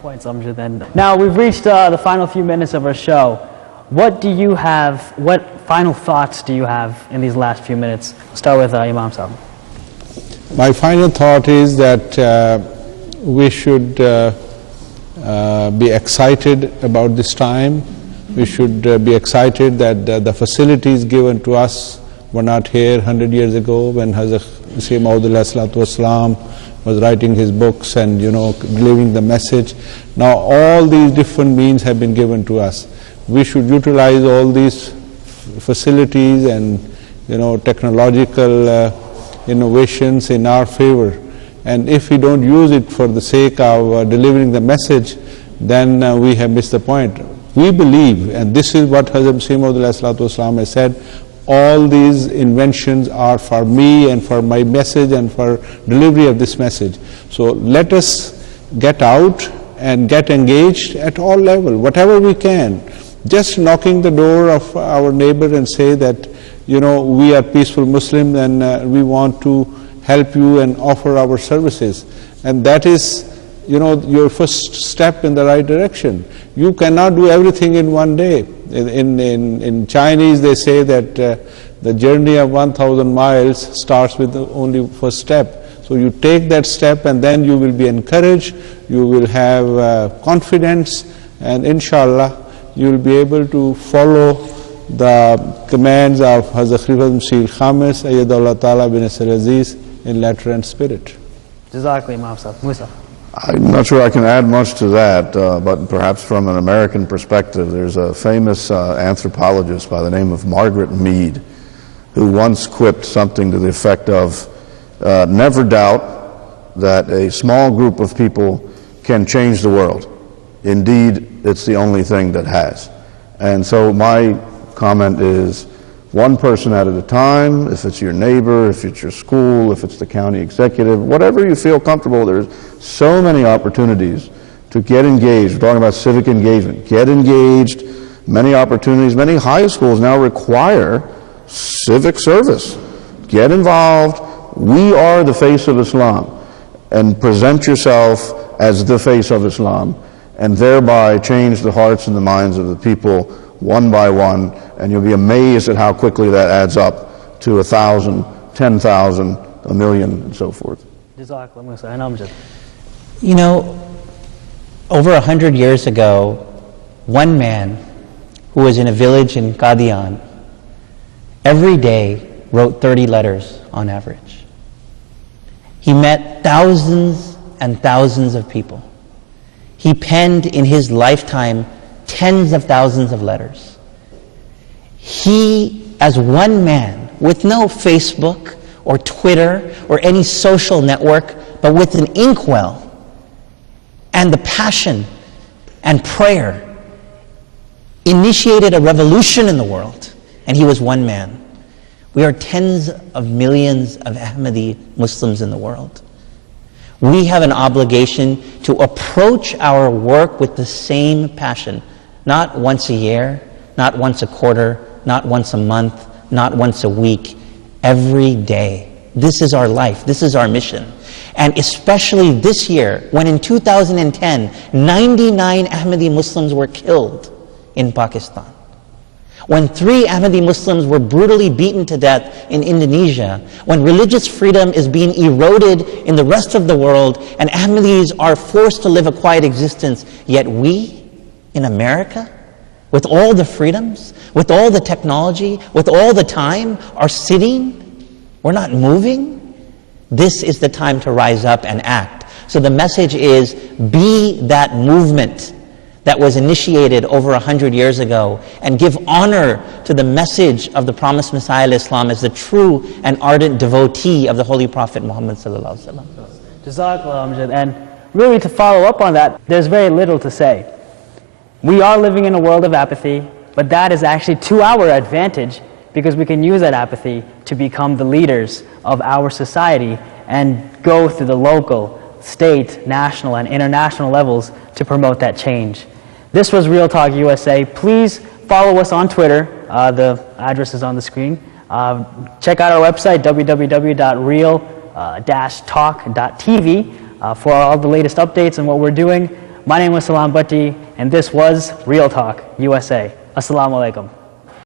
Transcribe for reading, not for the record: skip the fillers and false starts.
Points, Amjad. And now we've reached the final few minutes of our show. What final thoughts do you have in these last few minutes? We'll start with Imam Sahib. My final thought is that we should be excited about this time. We should be excited that the facilities given to us were not here 100 years ago when Hazrat Masih Maud was writing his books and delivering the message. Now all these different means have been given to us. We should utilize all these facilities and technological innovations in our favor. And if we don't use it for the sake of delivering the message, then we have missed the point. We believe, and this is what Hazrat Masih Maud has said, all these inventions are for me and for my message and for delivery of this message. So let us get out and get engaged at all levels, whatever we can. Just knocking the door of our neighbor and say that, we are peaceful Muslims and we want to help you and offer our services. And that is, your first step in the right direction. You cannot do everything in one day. In Chinese, they say that the journey of 1,000 miles starts with the only first step. So you take that step and then you will be encouraged, you will have confidence, and inshallah, you will be able to follow the commands of Hazrat Khalifa Masih Khamis, Ayyadullah Ta'ala bin Nasir Aziz, in letter and spirit. Jazakallah, Imam Sahib. Musa. I'm not sure I can add much to that, but perhaps from an American perspective, there's a famous anthropologist by the name of Margaret Mead, who once quipped something to the effect of, never doubt that a small group of people can change the world. Indeed, it's the only thing that has. And so my comment is, one person at a time. If it's your neighbor, if it's your school, if it's the county executive, whatever you feel comfortable, there's so many opportunities to get engaged. We're talking about civic engagement. Get engaged, many opportunities. Many high schools now require civic service. Get involved. We are the face of Islam, and present yourself as the face of Islam, and thereby change the hearts and the minds of the people one by one, and you'll be amazed at how quickly that adds up to 1,000, 10,000, 1,000,000, and so forth. Over 100 years ago, one man who was in a village in Qadian every day wrote 30 letters on average. He met thousands and thousands of people. He penned in his lifetime tens of thousands of letters. He, as one man, with no Facebook or Twitter or any social network, but with an inkwell and the passion and prayer, initiated a revolution in the world, and he was one man. We are tens of millions of Ahmadi Muslims in the world. We have an obligation to approach our work with the same passion. Not once a year, not once a quarter, not once a month, not once a week, every day. This is our life, this is our mission. And especially this year, when in 2010, 99 Ahmadi Muslims were killed in Pakistan. When 3 Ahmadi Muslims were brutally beaten to death in Indonesia, when religious freedom is being eroded in the rest of the world, and Ahmadis are forced to live a quiet existence, yet we, in America, with all the freedoms, with all the technology, with all the time, are sitting, we're not moving. This is the time to rise up and act. So the message is, be that movement that was initiated over 100 years ago, and give honor to the message of the promised Messiah al-Islam as the true and ardent devotee of the Holy Prophet Muhammad sallallahu alaihi wasallam. Jazakallah, Amjad. And really, to follow up on that, there's very little to say. We are living in a world of apathy, but that is actually to our advantage, because we can use that apathy to become the leaders of our society and go through the local, state, national, and international levels to promote that change. This was Real Talk USA. Please follow us on Twitter. The address is on the screen. Check out our website, www.real-talk.tv, for all the latest updates and what we're doing. My name was Salam Bhatti, and this was Real Talk USA. Assalamu alaikum.